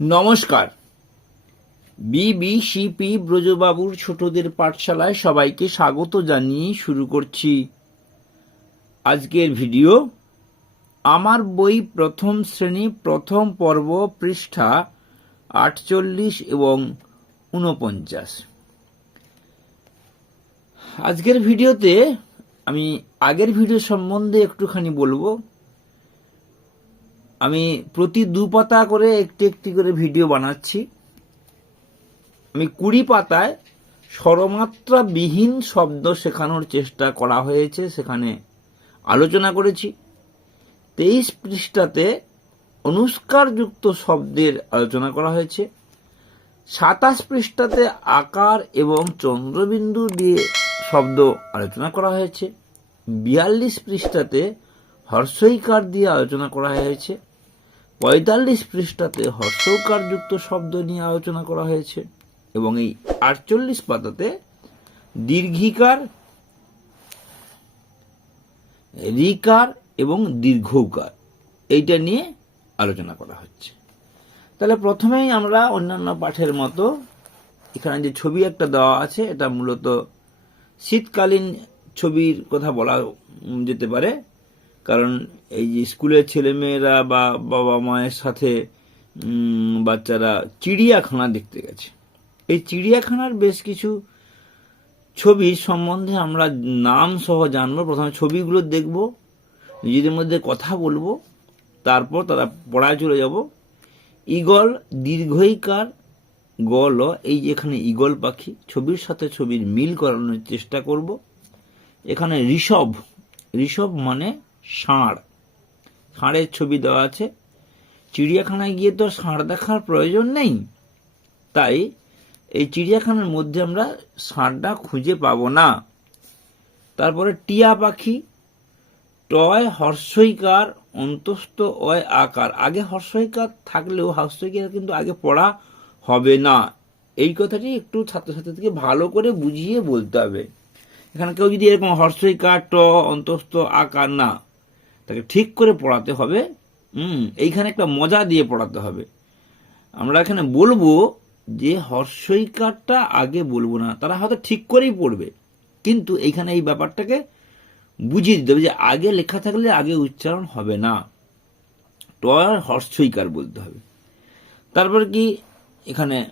নমস্কার। বিবিসিপি ব্রজবাবুর ছোটদের পাঠশালায় সবাইকে স্বাগত জানিয়ে শুরু করছি আজকের ভিডিও। আমার বই প্রথম শ্রেণি, প্রথম পর্ব, পৃষ্ঠা আটচল্লিশ এবং উনপঞ্চাশ আজকের ভিডিওতে আমি আগের ভিডিও সম্বন্ধে একটুখানি বলব। আমি প্রতি দু পাতা করে একটি একটি করে ভিডিও বানাচ্ছি। আমি কুড়ি পাতায় স্বরমাত্রা বিহীন শব্দ শেখানোর চেষ্টা করা হয়েছে, সেখানে আলোচনা করেছি। তেইশ পৃষ্ঠাতে অনুষ্কারযুক্ত শব্দের আলোচনা করা হয়েছে। সাতাশ পৃষ্ঠাতে আকার এবং চন্দ্রবিন্দু দিয়ে শব্দ আলোচনা করা হয়েছে। বিয়াল্লিশ পৃষ্ঠাতে হর্ষইকার দিয়ে আলোচনা করা হয়েছে। পঁয়তাল্লিশ পৃষ্ঠাতে হর্ষৌকারযুক্ত শব্দ নিয়ে আলোচনা করা হয়েছে এবং এই আটচল্লিশ পাতাতে দীর্ঘিকার, রিকার এবং দীর্ঘকার এইটা নিয়ে আলোচনা করা হচ্ছে। তাহলে প্রথমেই আমরা অন্যান্য পাঠের মতো এখানে যে ছবি একটা দেওয়া আছে, এটা মূলত শীতকালীন ছবির কথা বলা যেতে পারে। কারণ এই যে স্কুলের ছেলেমেয়েরা বা বাবা মায়ের সাথে বাচ্চারা চিড়িয়াখানা দেখতে গেছে। এই চিড়িয়াখানার বেশ কিছু ছবি সম্বন্ধে আমরা নাম সহ জানব। প্রথমে ছবিগুলো দেখব, নিজেদের মধ্যে কথা বলব, তারপর তারা পড়ায় চলে যাব। ইগল দীর্ঘইকার গল, এই যে এখানে ইগল পাখি, ছবির সাথে ছবির মিল করানোর চেষ্টা করব। এখানে ঋষভ ঋষভ মানে ষাঁড়। ষাঁড়ের ছবি দেওয়া আছে। চিড়িয়াখানায় গিয়ে তো ষাঁড় দেখার প্রয়োজন নেই। তাই এই চিড়িয়াখানার মধ্যে আমরা ষাঁড়টা খুঁজে পাবো না। তারপরে টিয়া পাখি। টয় হর্ষইকার, অন্তস্থ অয় আকার। আগে হর্ষইকার থাকলেও হর্ষইকার কিন্তু আগে পড়া হবে না। এই কথাটি একটু ছাত্রছাত্রীদেরকে ভালো করে বুঝিয়ে বলতে হবে। এখানে কেউ যদি এরকম হর্ষইকার, ট, অন্তস্থ, আকার না তাকে ঠিক করে পড়াতে হবে। হুম এইখানে একটা মজা দিয়ে পড়াতে হবে। আমরা এখানে বলব যে হর্ষইকারটা আগে বলব না তারা হয়তো ঠিক করেই পড়বে। কিন্তু এইখানে এই ব্যাপারটাকে বুঝিয়ে দিতে হবে যে আগে লেখা থাকলে আগে উচ্চারণ হবে না। টয় হর্ষইকার বলতে হবে। তারপর কি? এখানে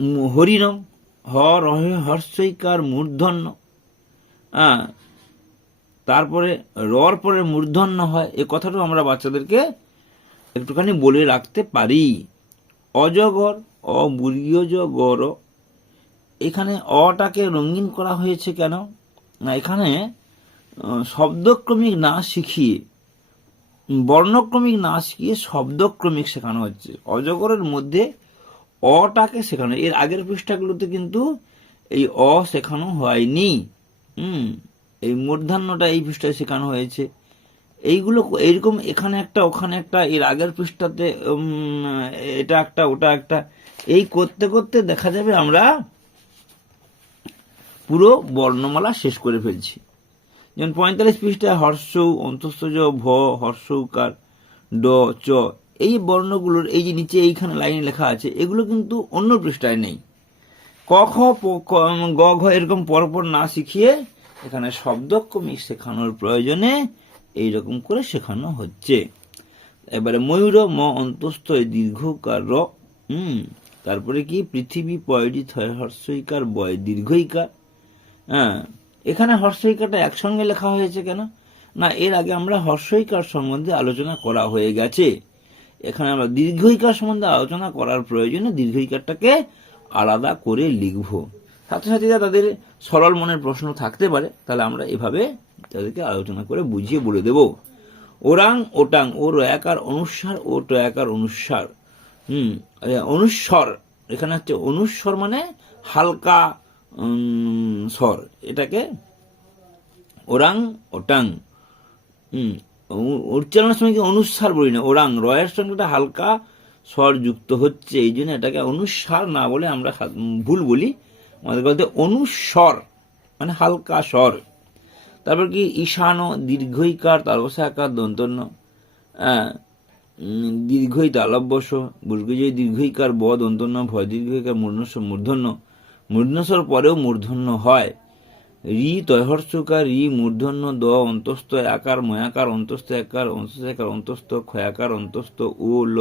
উম, হরিণম হ রহে হর্ষইকার মূর্ধন্য। হ্যাঁ তারপরে রর পরে মূর্ধন্য হয়, এ কথাটাও আমরা বাচ্চাদেরকে একটুখানি বলে রাখতে পারি। অজগর অবুর্গীয়জগর এখানে অটাকে রঙিন করা হয়েছে কেন? না, এখানে শব্দক্রমিক না শিখিয়ে, বর্ণক্রমিক না শিখিয়ে শব্দক্রমিক শেখানো হচ্ছে। অজগরের মধ্যে অটাকে শেখানো, এর আগের পৃষ্ঠাগুলোতে কিন্তু এই অ শেখানো হয়নি। হুম এই মূর্ধান্যটা এই পৃষ্ঠায় শেখানো হয়েছে। এইগুলো এইরকম এখানে একটা, ওখানে একটা, এর আগের পৃষ্ঠাতে এটা একটা, ওটা একটা। এই করতে করতে দেখা যাবে আমরা পুরো বর্ণমালা শেষ করে ফেলছি। যেমন পঁয়তাল্লিশ পৃষ্ঠায় হর্ষ, অন্তস্থজ, ভ হর্ষকার ড, চ, এই বর্ণগুলোর, এই যে নিচে এইখানে লাইনে লেখা আছে, এগুলো কিন্তু অন্য পৃষ্ঠায় নেই। ক, খ গ, ঘ এরকম পরপর না শিখিয়ে এখানে শব্দক্রমিক শেখানোর প্রয়োজনে এই রকম করে শেখানো হচ্ছে। এবারে ময়ূর ম অন্তস্থ দীর্ঘকার র, হুম, তারপরে কি? পৃথিবী পয়ডি থয় হর্ষইকার বয় দীর্ঘইকার হ্যাঁ এখানে হর্ষইকারটা একসঙ্গে লেখা হয়েছে কেন? না, এর আগে আমরা হর্ষইকার সম্বন্ধে আলোচনা করা হয়ে গেছে। এখানে আমরা দীর্ঘইকার সম্বন্ধে আলোচনা করার প্রয়োজনে দীর্ঘইকারটাকে আলাদা করে লিখব। ছাত্রছাত্রীরা তাদের সরল মনের প্রশ্ন থাকতে পারে, তাহলে আমরা এভাবে তাদেরকে আলোচনা করে বুঝিয়ে বলে দেব। ওরাং ওটাং ও রয়াকার অনুস্বার ও টয়াকার অনুস্বার হুম অনুস্বর, এখানে হচ্ছে অনুস্বর মানে হালকা স্বর। এটাকে ওরাং ওটাং। উচ্চারণের সময় কি অনুস্বার বলি না, ওরাং। রয়ের সঙ্গে একটা হালকা স্বর যুক্ত হচ্ছে, এই জন্য এটাকে অনুস্বার না বলে আমরা ভুল বলি। আমাদের বলতে অনুস্বর মানে হালকা স্বর। তারপর কি ঈশান দীর্ঘইকার তারবসা আকার দন্তন্য হ্যাঁ, দীর্ঘই তালব্যস বুর্গজয় দীর্ঘইকার বদ অন্তন্য ভয় দীর্ঘইকার মূর্ধন্য মূর্ধন্য। মূর্ধন্যস্বর পরেও মূর্ধন্য হয়। রি তয়হর্ষকার রি মূর্ধন্য দ অন্তস্থ আকার ময়াকার অন্তস্থ আকার অন্তস্থ আকার অন্তস্থ ক্ষয়াকার অন্তস্থ ও ল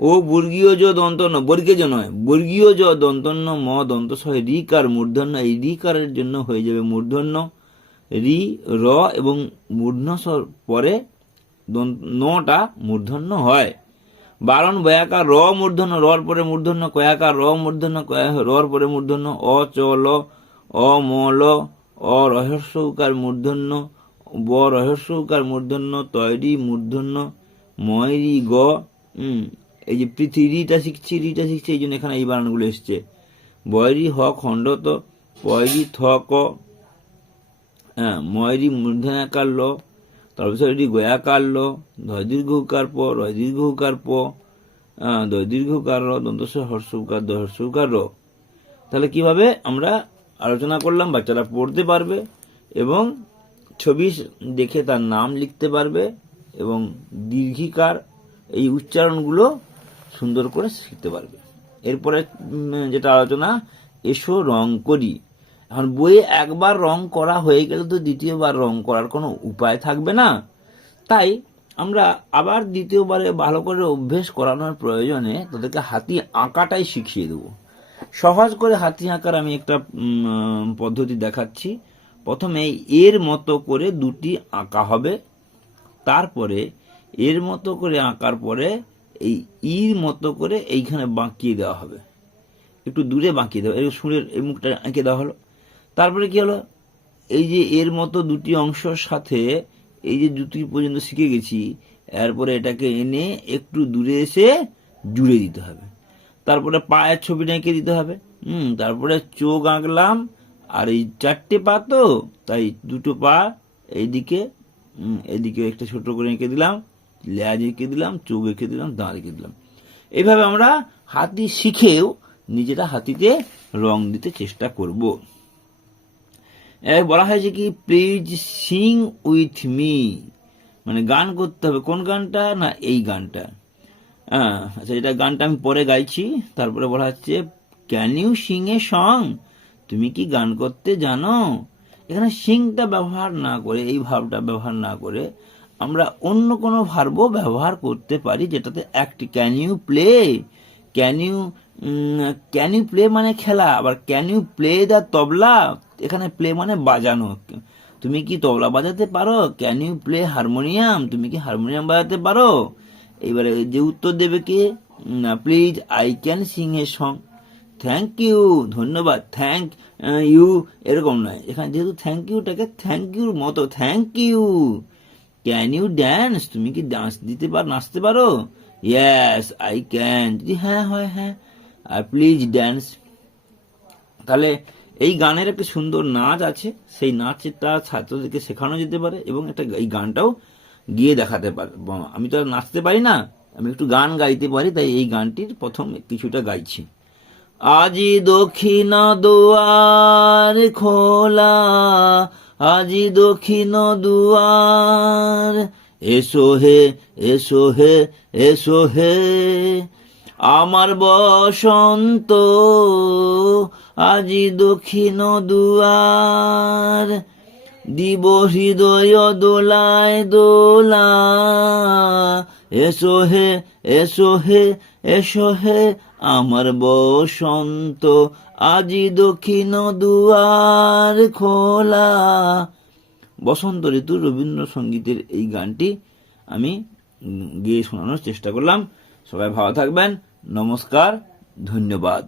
ও বর্গীয় জ দন্তন্য, বর্গীয় জ নয়, বর্গীয় জ দন্তন্য ম দন্ত সহ রিকার মূর্ধন্য, এই রিকারের জন্য হয়ে যাবে মূর্ধন্য। রি, র এবং মূর্ধস্বর পরে নটা মূর্ধন্য হয়। বারণ বয়াকার র মূর্ধন্য, রর পরে মূর্ধন্য কয়াকার র মূর্ধন্য রর পরে মূর্ধন্য, অ, চ, ল, অ, ম, ল, অ রহস্যকার মূর্ধন্য, ব রহস্যকার মূর্ধন্য তৈরি মূর্ধন্য ময়রি গ এই যে পৃথিবীটা শিখছি রিটা শিখছি এই জন্য এখানে এই বানানগুলো এসছে। বয়রি হ খণ্ডত পয়রি থ ক হ্যাঁ ময়রি মূর্ধনাকার ল তারপর এটি গয়াকার ল ধয় দীর্ঘকার প রয় দীর্ঘকার প হ্যাঁ, দয় দীর্ঘকার র দন্তস্ব হর্ষকার দয় হর্ষকার র। তাহলে কীভাবে আমরা আলোচনা করলাম বাচ্চারা পড়তে পারবে এবং ছবি দেখে তার নাম লিখতে পারবে এবং দীর্ঘিকার এই উচ্চারণগুলো সুন্দর করে শিখতে পারবে। এরপরে যেটা আলোচনা, এসো রং করি। এখন বইয়ে একবার রং করা হয়ে গেলে তো দ্বিতীয়বার রং করার কোনো উপায় থাকবে না। তাই আমরা আবার দ্বিতীয়বারে ভালো করে অভ্যেস করানোর প্রয়োজনে তাদেরকে হাতি আঁকাটাই শিখিয়ে দেবো। সহজ করে হাতি আঁকার আমি একটা পদ্ধতি দেখাচ্ছি। প্রথমে এর মতো করে দুটি আঁকা হবে। তারপরে এর মতো করে আঁকার পরে এই ইর মতো করে এইখানে বাঁকিয়ে দেওয়া হবে। একটু দূরে বাঁকিয়ে দেওয়া, এই সুরের এই মুখটা আঁকে দেওয়া হলো। তারপরে কি হলো? এই যে এর মতো দুটি অংশের সাথে এই যে দুটি পর্যন্ত শিখে গেছি, এরপরে এটাকে এনে একটু দূরে এসে জুড়ে দিতে হবে। তারপরে পায়ের ছবিটা এঁকে দিতে হবে। হুম, তারপরে চোখ আঁকলাম, আর এই চারটে পা তো, তাই দুটো পা এইদিকে এদিকে একটা ছোট করে এঁকে দিলাম। লেজ এঁকে দিলাম, চোখ এঁকে দিলাম, দাঁড় এঁকে দিলাম। এইভাবে আমরা হাতি শিখেও নিজেরা হাতিতে রং দিতে চেষ্টা করব। বলা হয়েছে কি, প্লিজ সিং উইথ মি। মানে গান করতে হবে। কোন গানটা? না, এই গানটা। হ্যাঁ আচ্ছা এটা গানটা আমি পরে গাইছি, তারপরে বলা হচ্ছে can you sing a song তুমি কি গান করতে জানো? এখানে সিংটা ব্যবহার না করে, এই ভাবটা ব্যবহার না করে আমরা অন্য কোনো ভার্বও ব্যবহার করতে পারি যেটাতে একটি can you play can you can you play মানে খেলা, আবার can you play the tabla? এখানে প্লে মানে বাজানো। তুমি কি তবলা বাজাতে পারো? ক্যান ইউ প্লে হারমোনিয়াম তুমি কি হারমোনিয়াম বাজাতে পারো? এবারে যে উত্তর দেবে কে? না please I can sing a song thank you ধন্যবাদ থ্যাংক ইউ এরকম নয়। এখানে যেহেতু থ্যাংক ইউটাকে থ্যাংক ইউর মতো thank you can you dance তুমি কি ডান্স দিতে পারো, নাচতে পারো? ইয়েস আই ক্যান যদি হ্যাঁ হয় হ্যাঁ। আর প্লিজ ড্যান্স তাহলে এই গানের একটা সুন্দর নাচ আছে। সেই নাচটা ছাত্রদেরকে শেখানো যেতে পারে এবং একটা এই গানটাও গিয়ে দেখাতে পারে আমি তো নাচতে পারি না। আমি একটু গান গাইতে পারি, তাই এই গানটির প্রথম কিছুটা গাইছি। আজি দক্ষিণ দুয়ার খোলা আজি দক্ষিণ দুয়ার এসো হে এসো হে এসো হে। আমার বসন্ত, আজি দক্ষিণ দুয়ার দিব হৃদয় দোলায় দোলা এসো হে এসো হে এসো হে আমার বসন্ত। আজি দক্ষিণ দুয়ার খোলা। বসন্ত ঋতু রবীন্দ্রসঙ্গীতের এই গানটি আমি গিয়ে শোনানোর চেষ্টা করলাম। সবাই ভালো থাকবেন। নমস্কার, ধন্যবাদ।